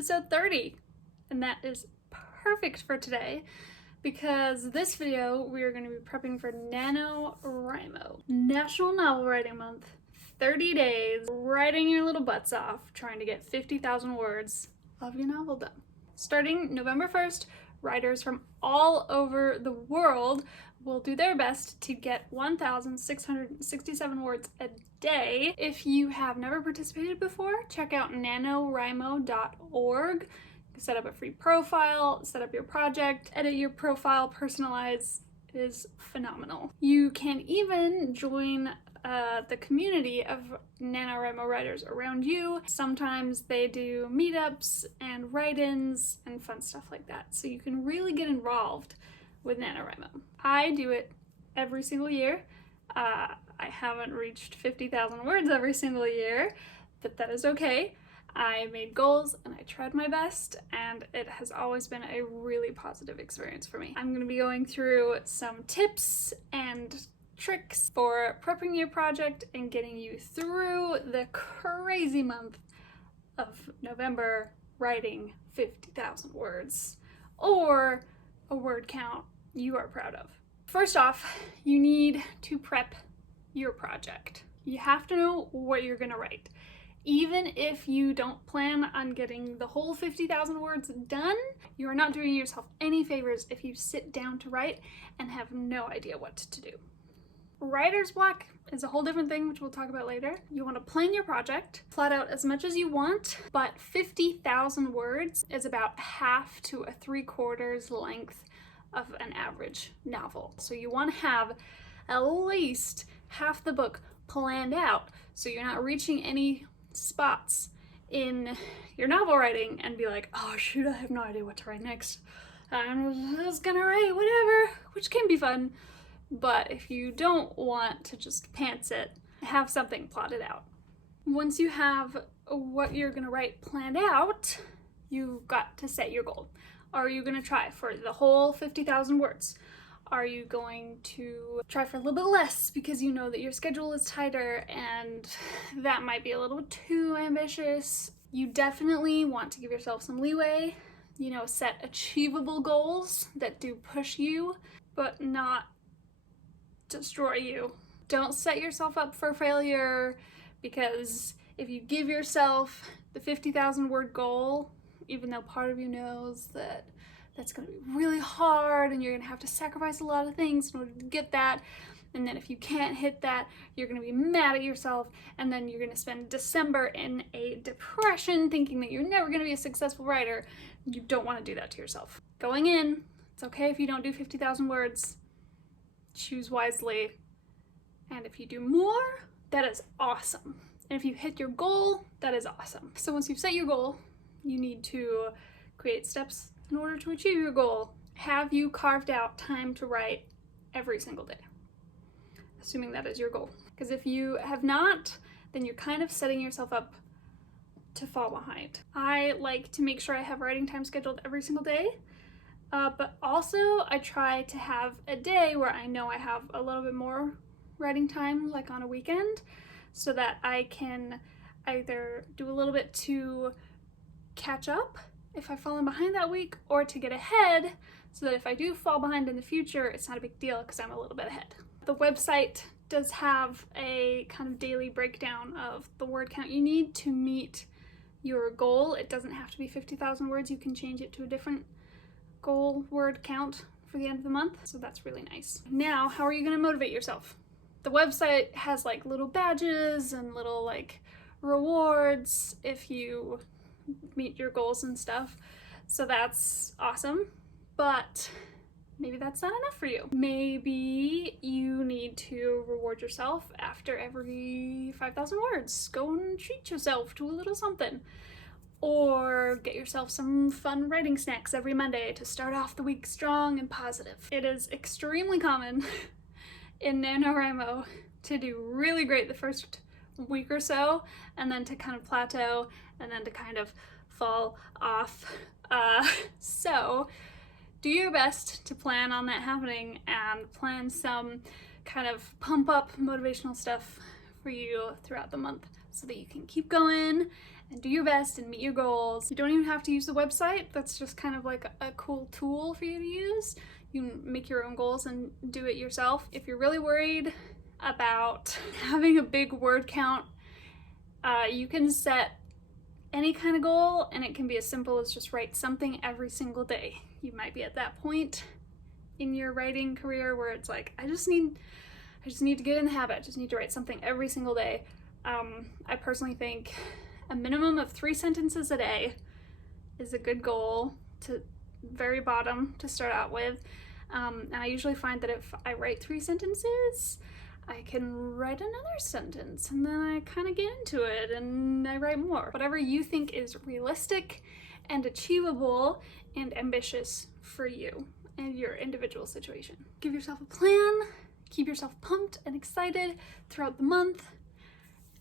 episode 30, and that is perfect for today because this video we are going to be prepping for NaNoWriMo, National Novel Writing Month. 30 days writing your little butts off trying to get 50,000 words of your novel done. Starting November 1st, writers from all over the world will do their best to get 1,667 words a day. If you have never participated before, check out NaNoWriMo.org. Set up a free profile, set up your project, edit your profile, personalize. It is phenomenal. You can even join the community of NaNoWriMo writers around you. Sometimes they do meetups and write-ins and fun stuff like that. So you can really get involved with NaNoWriMo. I do it every single year. I haven't reached 50,000 words every single year, but that is okay. I made goals and I tried my best, and it has always been a really positive experience for me. I'm going to be going through some tips and tricks for prepping your project and getting you through the crazy month of November writing 50,000 words, or a word count you are proud of. First off, you need to prep your project. You have to know what you're going to write. Even if you don't plan on getting the whole 50,000 words done, you are not doing yourself any favors if you sit down to write and have no idea what to do. Writer's block is a whole different thing, which we'll talk about later. You want to plan your project, plot out as much as you want, but 50,000 words is about half to a 3/4 length of an average novel. So you want to have at least half the book planned out so you're not reaching any spots in your novel writing and be like, oh shoot, I have no idea what to write next. I'm just gonna write whatever, which can be fun. But if you don't want to just pants it, have something plotted out. Once you have what you're gonna write planned out, you've got to set your goal. Are you gonna try for the whole 50,000 words? Are you going to try for a little bit less because you know that your schedule is tighter and that might be a little too ambitious? You definitely want to give yourself some leeway, set achievable goals that do push you, but not destroy you. Don't set yourself up for failure, because if you give yourself the 50,000 word goal, even though part of you knows that that's going to be really hard and you're going to have to sacrifice a lot of things in order to get that, and then if you can't hit that, you're going to be mad at yourself, and then you're going to spend December in a depression thinking that you're never going to be a successful writer. You don't want to do that to yourself. Going in, it's okay if you don't do 50,000 words. Choose wisely, and if you do more, that is awesome. And if you hit your goal, that is awesome. So once you've set your goal, you need to create steps in order to achieve your goal. Have you carved out time to write every single day? Assuming that is your goal. Because if you have not, then you're kind of setting yourself up to fall behind. I like to make sure I have writing time scheduled every single day. But also I try to have a day where I know I have a little bit more writing time, like on a weekend, so that I can either do a little bit to catch up if I've fallen behind that week, or to get ahead so that if I do fall behind in the future, it's not a big deal because I'm a little bit ahead. The website does have a kind of daily breakdown of the word count you need to meet your goal. It doesn't have to be 50,000 words. You can change it to a different goal word count for the end of the month, so that's really nice. Now, how are you going to motivate yourself? The website has like little badges and little like rewards if you meet your goals and stuff, so that's awesome, but maybe that's not enough for you. Maybe you need to reward yourself after every 5,000 words. Go and treat yourself to a little something. Or get yourself some fun writing snacks every Monday to start off the week strong and positive. It is extremely common in NaNoWriMo to do really great the first week or so, and then to kind of plateau, and then to kind of fall off. So do your best to plan on that happening, and plan some kind of pump up motivational stuff for you throughout the month so that you can keep going and do your best and meet your goals. You don't even have to use the website. That's just kind of like a cool tool for you to use. You can make your own goals and do it yourself. If you're really worried about having a big word count, you can set any kind of goal, and it can be as simple as just write something every single day. You might be at that point in your writing career where it's like, I just need to get in the habit. I just need to write something every single day. I personally think a minimum of 3 sentences a day is a good goal, to very bottom to start out with. And I usually find that if I write 3 sentences, I can write another sentence, and then I kind of get into it and I write more. Whatever you think is realistic and achievable and ambitious for you and your individual situation. Give yourself a plan, keep yourself pumped and excited throughout the month,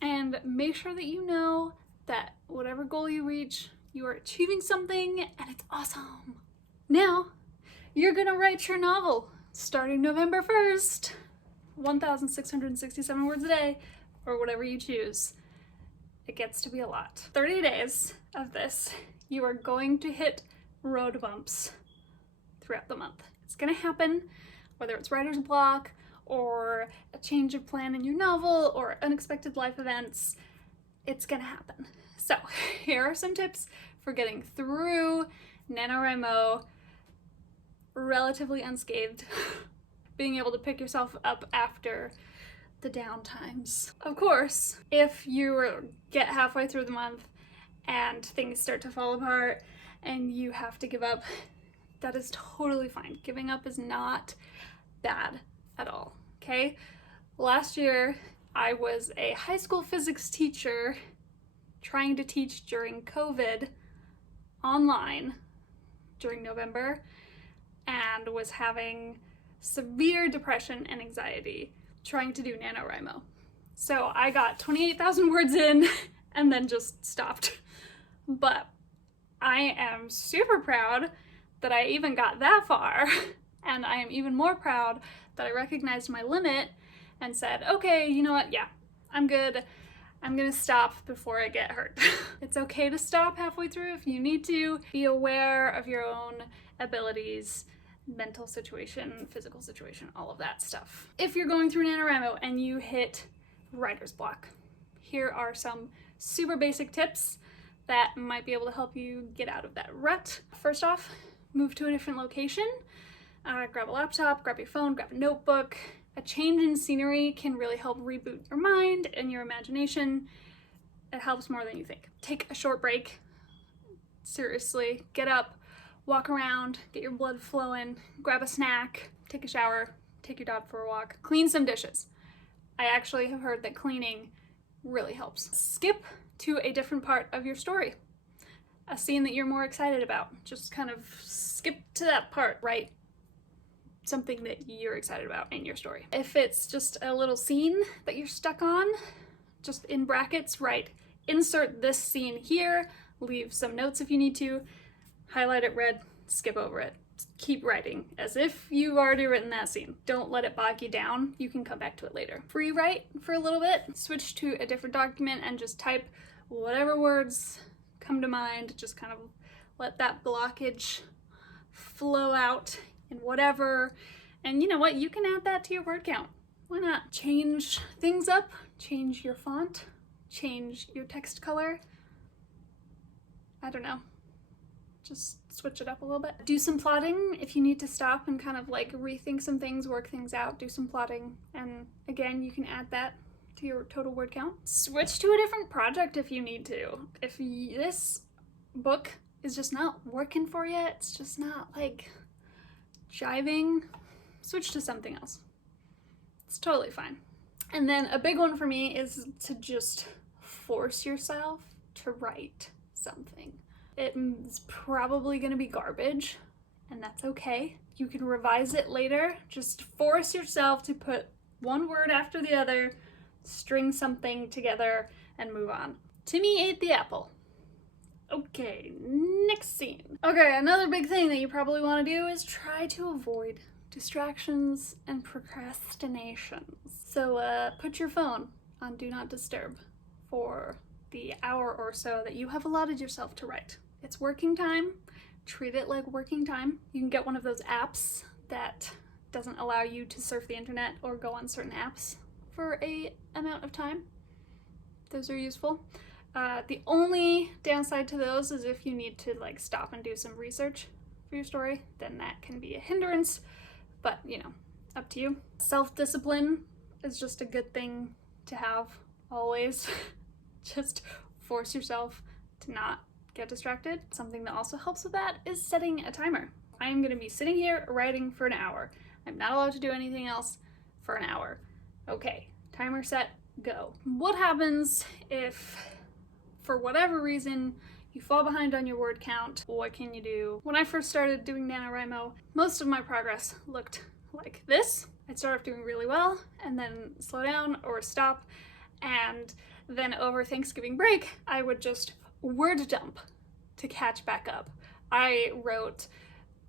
and make sure that you know that whatever goal you reach, you are achieving something and it's awesome. Now, you're gonna write your novel starting November 1st. 1,667 words a day, or whatever you choose. It gets to be a lot. 30 days of this, you are going to hit road bumps throughout the month. It's gonna happen, whether it's writer's block, or a change of plan in your novel, or unexpected life events. It's gonna happen. So here are some tips for getting through NaNoWriMo relatively unscathed. Being able to pick yourself up after the down times. Of course, if you get halfway through the month and things start to fall apart and you have to give up, that is totally fine. Giving up is not bad at all, okay? Last year, I was a high school physics teacher trying to teach during COVID online during November, and was having severe depression and anxiety trying to do NaNoWriMo. So I got 28,000 words in and then just stopped. But I am super proud that I even got that far, and I am even more proud that I recognized my limit and said, okay, you know what, yeah, I'm good. I'm gonna stop before I get hurt. It's okay to stop halfway through if you need to. Be aware of your own abilities, mental situation, physical situation, all of that stuff. If you're going through NaNoWriMo and you hit writer's block, here are some super basic tips that might be able to help you get out of that rut. First off, move to a different location. Grab a laptop, grab your phone, grab a notebook. A change in scenery can really help reboot your mind and your imagination. It helps more than you think. Take a short break. Seriously, get up, walk around, get your blood flowing, grab a snack, take a shower, take your dog for a walk, clean some dishes. I actually have heard that cleaning really helps. Skip to a different part of your story. A scene that you're more excited about. Just kind of skip to that part, right? Something that you're excited about in your story. If it's just a little scene that you're stuck on, just in brackets, write, insert this scene here, leave some notes if you need to, highlight it red, skip over it. Keep writing as if you've already written that scene. Don't let it bog you down. You can come back to it later. Free write for a little bit, switch to a different document and just type whatever words come to mind. Just kind of let that blockage flow out in whatever. And you know what? You can add that to your word count. Why not? Change things up, change your font, change your text color. I don't know. Just switch it up a little bit. Do some plotting if you need to stop and kind of like rethink some things, work things out, do some plotting. And again, you can add that to your total word count. Switch to a different project if you need to. If this book is just not working for you, it's just not like jiving, switch to something else. It's totally fine. And then a big one for me is to just force yourself to write something. It's probably going to be garbage, and that's okay. You can revise it later. Just force yourself to put one word after the other, string something together, and move on. Timmy ate the apple. Okay, next scene. Okay, another big thing that you probably want to do is try to avoid distractions and procrastinations. So put your phone on Do Not Disturb for the hour or so that you have allotted yourself to write. It's working time. Treat it like working time. You can get one of those apps that doesn't allow you to surf the internet or go on certain apps for a amount of time. Those are useful. The only downside to those is if you need to like stop and do some research for your story, then that can be a hindrance, but you know, up to you. Self-discipline is just a good thing to have always. Just force yourself to not get distracted. Something that also helps with that is setting a timer. I am going to be sitting here writing for an hour. I'm not allowed to do anything else for an hour. Okay, timer set, go. What happens if, for whatever reason, you fall behind on your word count? What can you do? When I first started doing NaNoWriMo, most of my progress looked like this. I'd start off doing really well and then slow down or stop, and then over Thanksgiving break, I would just word dump to catch back up. I wrote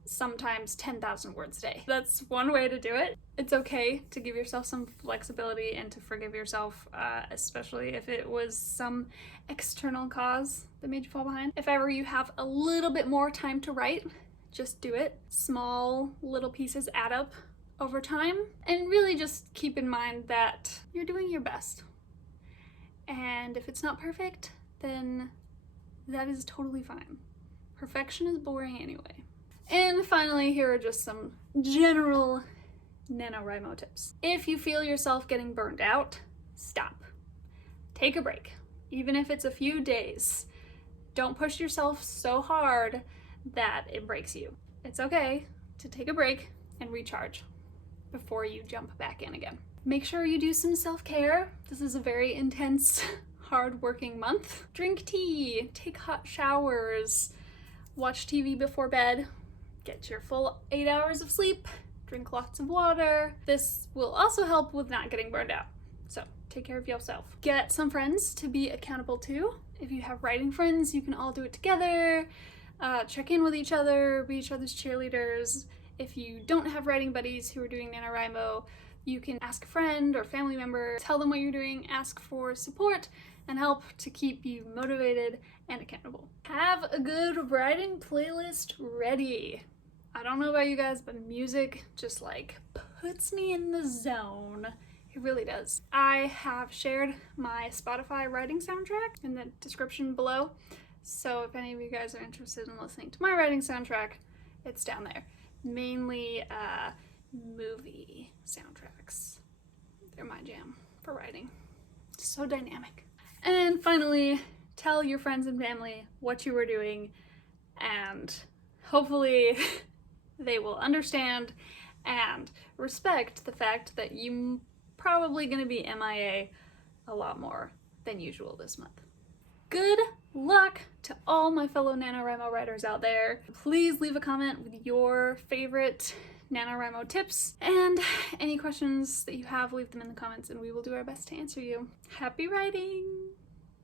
sometimes 10,000 words a day. That's one way to do it. It's okay to give yourself some flexibility and to forgive yourself, especially if it was some external cause that made you fall behind. If ever you have a little bit more time to write, just do it. Small little pieces add up over time, and really just keep in mind that you're doing your best. And if it's not perfect, then that is totally fine. Perfection is boring anyway. And finally, here are just some general NaNoWriMo tips. If you feel yourself getting burned out, stop. Take a break, even if it's a few days. Don't push yourself so hard that it breaks you. It's okay to take a break and recharge before you jump back in again. Make sure you do some self-care. This is a very intense, hard-working month. Drink tea, take hot showers, watch TV before bed, get your full 8 hours of sleep, drink lots of water. This will also help with not getting burned out. So take care of yourself. Get some friends to be accountable to. If you have writing friends, you can all do it together. Check in with each other, be each other's cheerleaders. If you don't have writing buddies who are doing NaNoWriMo, you can ask a friend or family member, tell them what you're doing, ask for support and help to keep you motivated and accountable. Have a good writing playlist ready. I don't know about you guys, but music just like puts me in the zone. It really does. I have shared my Spotify writing soundtrack in the description below. So if any of you guys are interested in listening to my writing soundtrack, it's down there. Mainly movie soundtracks. They're my jam for writing. So dynamic. And finally, tell your friends and family what you were doing, and hopefully they will understand and respect the fact that you're probably going to be MIA a lot more than usual this month. Good luck to all my fellow NaNoWriMo writers out there. Please leave a comment with your favorite NaNoWriMo tips, and any questions that you have, leave them in the comments and we will do our best to answer you. Happy writing!